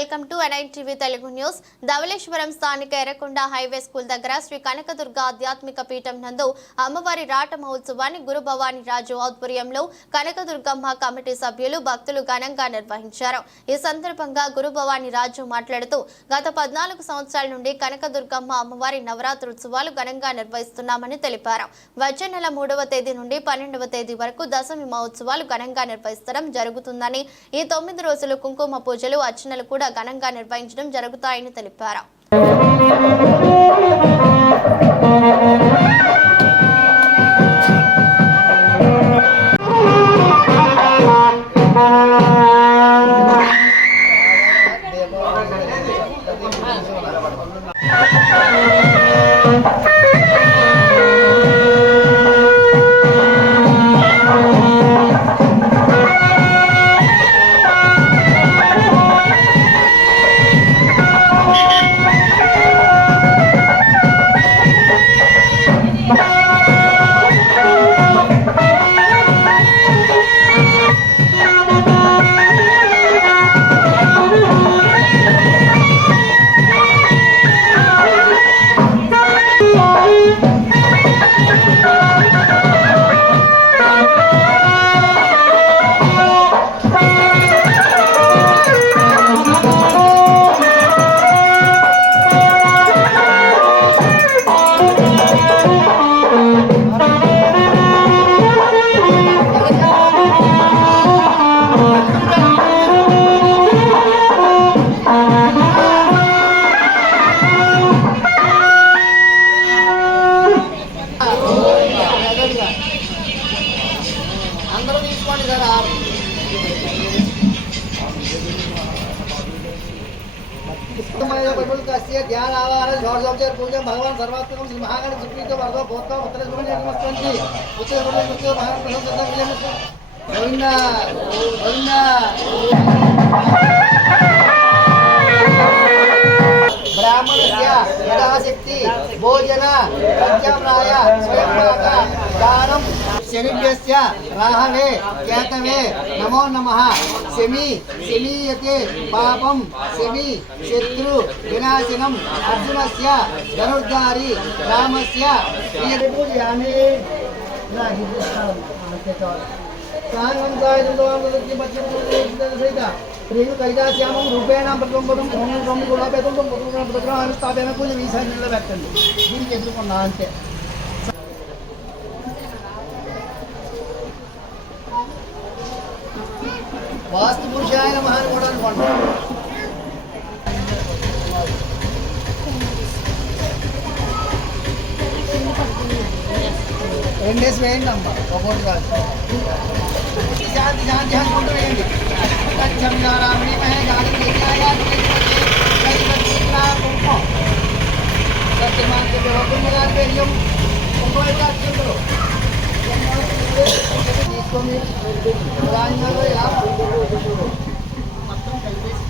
Welcome to NITV Telugu news. Dhavaleswaram స్థానిక Errakonda highway school దగ్గర శ్రీ కనకదుర్గ ఆధ్యాత్మిక పీఠం నందు అమ్మవారి రాట మహోత్సవాన్ని గురు భవానీ రాజు ఆధ్వర్యంలో కనకదుర్గమ్మ కమిటీ సభ్యులు భక్తులు ఘనంగా నిర్వహించారు. ఈ సందర్భంగా గురు భవానీ రాజు మాట్లాడుతూ గత 14 సంవత్సరాల నుండి కనకదుర్గమ్మ అమ్మవారి నవరాత్రోత్సవాలు ఘనంగా నిర్వహిస్తున్నామని తెలిపారు. వచ్చే నెల 3వ తేదీ నుండి 12వ తేదీ వరకు దశమి మహోత్సవాలు ఘనంగా నిర్వహించడం జరుగుతుందని, ఈ 9 రోజులు కుంకుమ పూజలు అర్చనలు కూడా ఘనంగా నిర్వహించడం జరుగుతాయని తెలిపారు. ध्यान आवाहन षोडशोपचार पूजा भगवान सर्वात्मकं श्री महागण सुप्रीतो भगवतो भूतो उत्तर सुब्रह्मण्य नमस्ते उत्तर सुब्रह्मण्य महागण प्रसन्न गोविंदा गोविंदा ब्राह्मणस्य यथाशक्ति भोजन प्रत्याम्नाय स्वयंपाक दानं शनिभ्यस्य राहवे केतवे नमो नमः शमी शमीयते पापं शमी शत्रु विनाशनम् अर्जुनस्य धनुर्धारी रामस्य प्रियपूजयामि रेणु कैलाश्यामं रूपेण प्रतिबंधं ఓం గులాబేతం ప్రతిగ్రహాన్ని స్థాపన పూజ ఈసారి నిలబెట్టండి. దీనికి ఎందుకున్నా అంతే వాస్తు పురుషాయ నమః అని కూడా అనుకోండి. రెండేసి వేయండి అమ్మ, ఒకటి కాదు. శాంతి శాంతి అనుకుంటూ వేయండి. రామణి గాలి తీసుకొని ఇలా మొత్తం కలిపేసి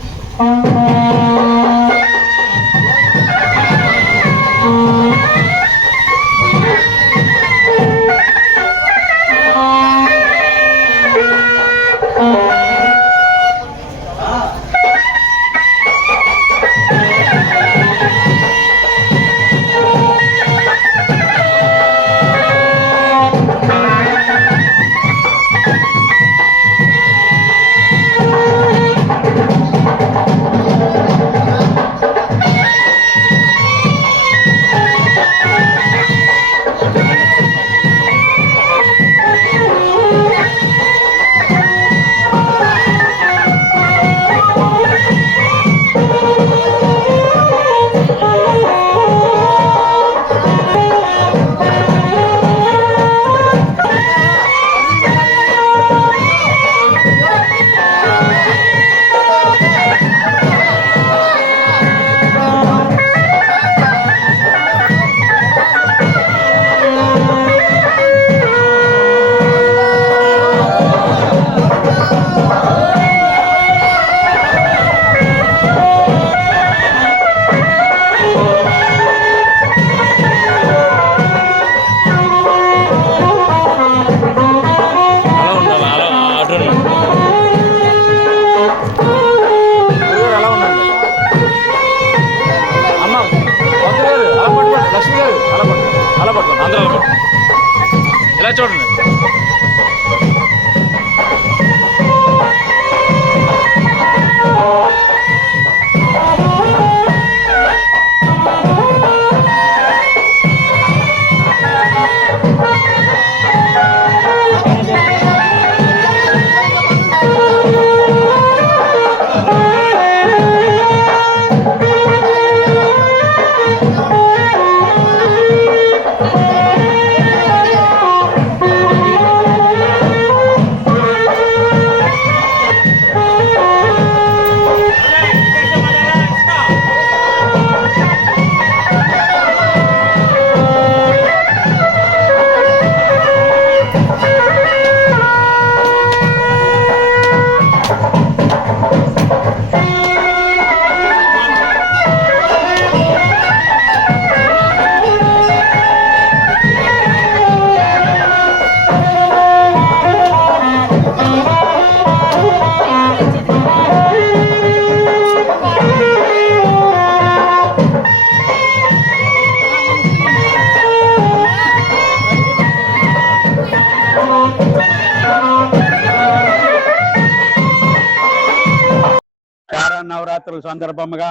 నవరాత్రుల సందర్భంగా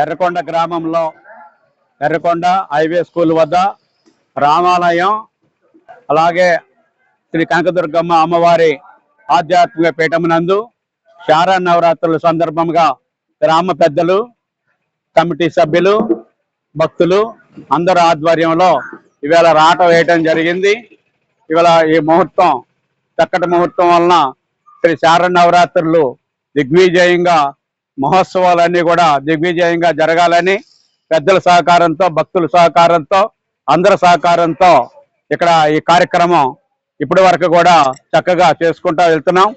ఎర్రకొండ గ్రామంలో ఎర్రకొండ హైవే స్కూల్ వద్ద రామాలయం అలాగే శ్రీ కనకదుర్గమ్మ అమ్మవారి ఆధ్యాత్మిక పీఠమునందు శారన్నవరాత్రుల సందర్భంగా గ్రామ పెద్దలు, కమిటీ సభ్యులు, భక్తులు అందరి ఆధ్వర్యంలో ఇవాళ రాట వేయటం జరిగింది. ఇవాళ ఈ ముహూర్తం చక్కటి ముహూర్తం వలన శ్రీ శారన్నవరాత్రులు దిగ్విజయంగా మహోత్సవాలన్నీ కూడా దిగ్విజయంగా జరగాలని పెద్దల సహకారంతో, భక్తుల సహకారంతో, అందరి సహకారంతో ఇక్కడ ఈ కార్యక్రమం ఇప్పటి వరకు కూడా చక్కగా చేసుకుంటూ వెళ్తున్నాం.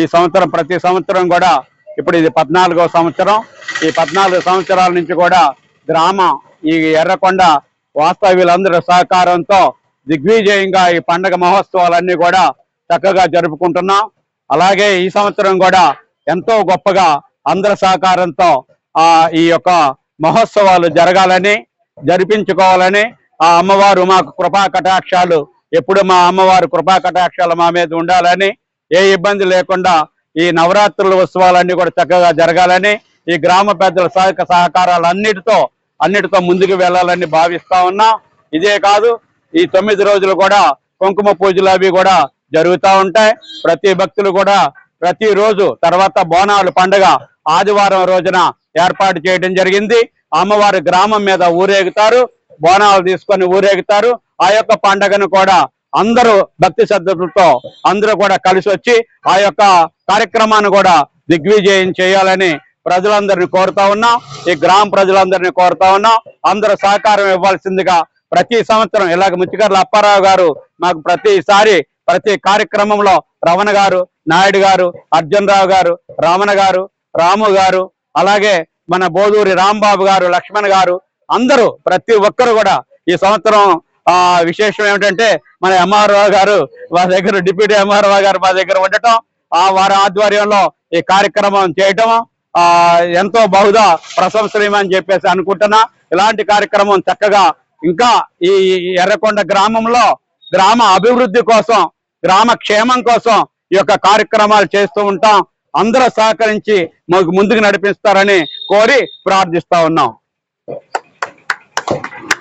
ఈ సంవత్సరం ప్రతి సంవత్సరం కూడా ఇప్పుడు ఇది 14వ సంవత్సరం. ఈ 14 సంవత్సరాల నుంచి కూడా గ్రామం ఈ ఎర్రకొండ వాస్తవ్యులందరి సహకారంతో దిగ్విజయంగా ఈ పండగ మహోత్సవాలన్నీ కూడా చక్కగా జరుపుకుంటున్నాం. అలాగే ఈ సంవత్సరం కూడా ఎంతో గొప్పగా అందరి సహకారంతో ఈ యొక్క మహోత్సవాలు జరగాలని, జరిపించుకోవాలని ఆ అమ్మవారు మాకు కృపా కటాక్షాలు ఎప్పుడు మా అమ్మవారు కృపా కటాక్షాలు మా మీద ఉండాలని, ఏ ఇబ్బంది లేకుండా ఈ నవరాత్రుల ఉత్సవాలన్నీ కూడా చక్కగా జరగాలని, ఈ గ్రామ పెద్దల సహకారాలు అన్నిటితో ముందుకు వెళ్ళాలని భావిస్తా ఉన్నాం. ఇదే కాదు, ఈ 9 రోజులు కూడా కుంకుమ పూజలు అవి కూడా జరుగుతూ ఉంటాయి. ప్రతి భక్తులు కూడా ప్రతిరోజు తర్వాత బోనాలు పండుగ ఆదివారం రోజున ఏర్పాటు చేయడం జరిగింది. అమ్మవారి గ్రామం మీద ఊరేగుతారు, బోనాలు తీసుకొని ఊరేగుతారు. ఆ యొక్క పండుగను కూడా అందరూ భక్తి శ్రద్ధలతో అందరూ కూడా కలిసి వచ్చి ఆ యొక్క కార్యక్రమాన్ని కూడా దిగ్విజయం చేయాలని ప్రజలందరినీ కోరుతా ఉన్నాం. ఈ గ్రామ ప్రజలందరినీ కోరుతా ఉన్నాం. అందరూ సహకారం ఇవ్వాల్సిందిగా ప్రతి సంవత్సరం ఇలాగ ముచ్చికర్ల అప్పారావు గారు మాకు ప్రతిసారి ప్రతి కార్యక్రమంలో రమణ గారు, నాయుడు గారు, అర్జున్ రావు గారు, రమణ గారు, రాము గారు, అలాగే మన బోదూరి రాంబాబు గారు, లక్ష్మణ్ గారు అందరూ ప్రతి ఒక్కరు కూడా ఈ సంవత్సరం విశేషం ఏమిటంటే మన ఎంఆర్ఓ గారు మా దగ్గర, డిప్యూటీ ఎంఆర్ఓ గారు మా దగ్గర ఉండటం, వారి ఆధ్వర్యంలో ఈ కార్యక్రమం చేయటం ఎంతో బహుదా ప్రశంసనీయమని చెప్పేసి అనుకుంటున్నా. ఇలాంటి కార్యక్రమం చక్కగా ఇంకా ఈ ఎర్రకొండ గ్రామంలో గ్రామ అభివృద్ధి కోసం, గ్రామ క్షేమం కోసం ఈ యొక్క కార్యక్రమాలు చేస్తూ ఉంటాం. అందరూ సహకరించి మాకు ముందుకు నడిపిస్తారని కోరి ప్రార్థిస్తా ఉన్నాం.